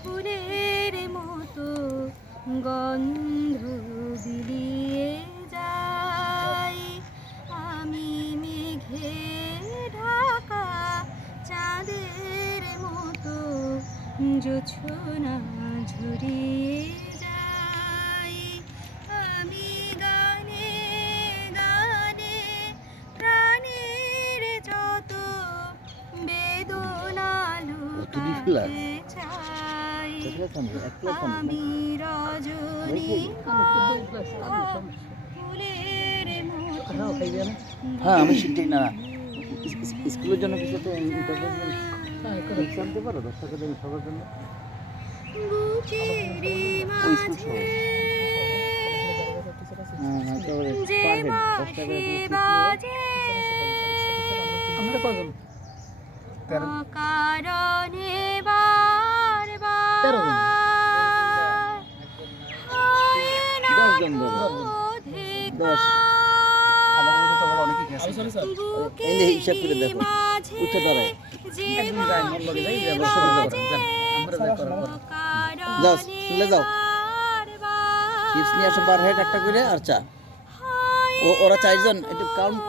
ফুলের মতো গন্ধ বিলিয়ে যাই। আমি মেঘে ঢাকা চাঁদের মতো জোছনা ঝরিয়ে যাই। আমি গানে গানে প্রাণের যত বেদনা লুকাতে চাই। আমি রজনীগন্ধা ফুলের মতো। হ্যাঁ আমি শিখছি না স্কুলের জন্য কিছু তো এক্সাম দিতে পারো 10 টাকা দেবেন সবার জন্য বুকেরই মাঝে যে বাঁশি বাজে অকারণে বারবার হয় না অধিকার। হিসাব করে দেখো উঠে দাঁড়ায় যে বাঁশি বাজে যাও চলে যাও চিপস নিয়ে আসো পার হেড একটা করে আর চা ওরা চারজন একটু কাউন্ট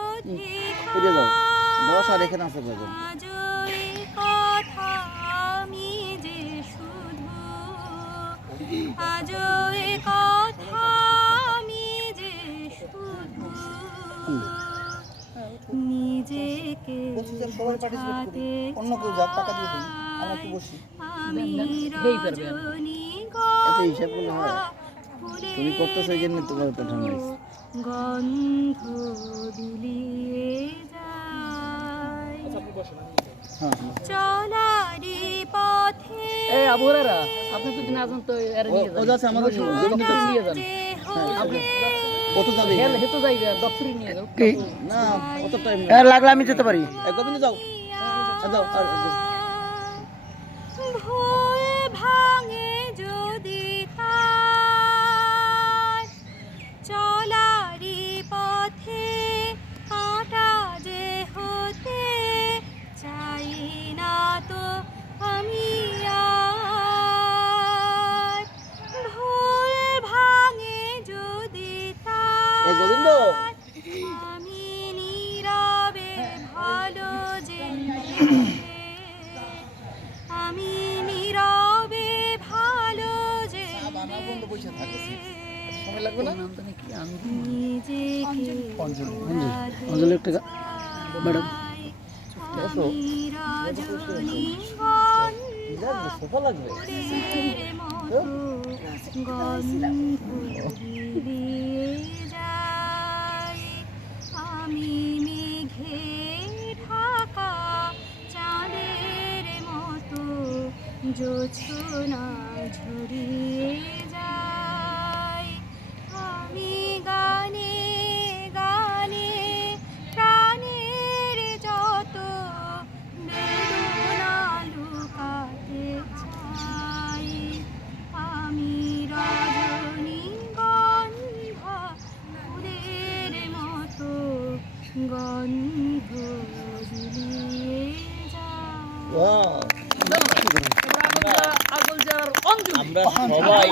করে যাও 10 আর এখানে আছে কয়জন নিজেকে অন্য কেউ যাক টাকা দিয়ে দিন আমরা একটু বসি আমি এত হিসাব করলে হয় তুমি করতেছো এই জন্য তোমার পাঠানো হয়েছে গন্ধ বিলিয়ে যায় চলারি পথে এই আবুরারা আপনি তো দিন আছেন তো এর নিয়ে যান ও যাচ্ছে আমাদের দপ্তরি নিয়ে যান আপনি কত যাবে হেল হেতু যাইবে দপ্তরি নিয়ে যাও না অত টাইম লাগলে আমি যেতে পারি গোবিন্দ যাও যাও আর ভুল ভাঙে যদি তার চলারি পথে কাঁটা যে হতে চাই না তো আমি আর ভুল ভাঙে যদি তার গোবিন্দ আমি নীরবে ভালো যে আমি নীরবে ভালো যে নিজেকে অঞ্জলি একটা ম্যাডাম সোফা লাগবে আমি মেঘে ঢাকা চাঁদের মতো জোছনা ঝরিয়ে যাই। আমি গানে গানে প্রাণের যত বেদনা লুকাতে চাই। আমি রজনীগন্ধা ফুলের মতো গন্ধ বিলিয়ে যাই। আমরা সবাই